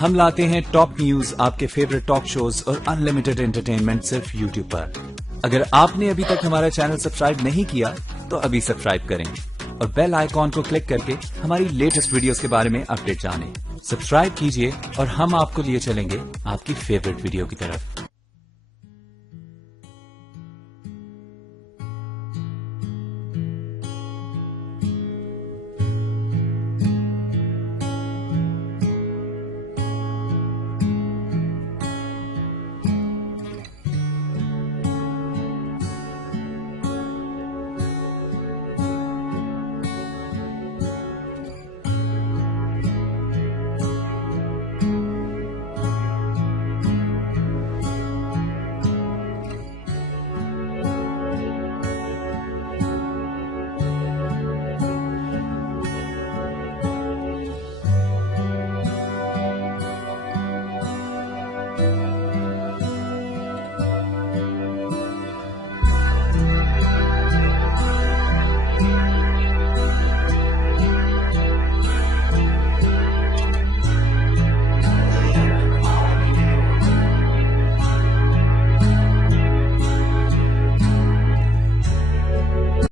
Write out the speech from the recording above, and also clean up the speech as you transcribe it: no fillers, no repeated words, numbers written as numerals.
हम लाते हैं top news, आपके फेवरेट टॉक शोज और अनलिमिटेड एंटरटेनमेंट सिर्फ यूट्यूब पर। अगर आपने अभी तक हमारा चैनल सब्सक्राइब नहीं किया तो अभी सब्सक्राइब करें और बेल आइकॉन को क्लिक करके हमारी लेटेस्ट वीडियोस के बारे में अपडेट जानें। सब्सक्राइब कीजिए और हम आपको लिए चलेंगे आपकी फेवरेट वीडियो की तरफ।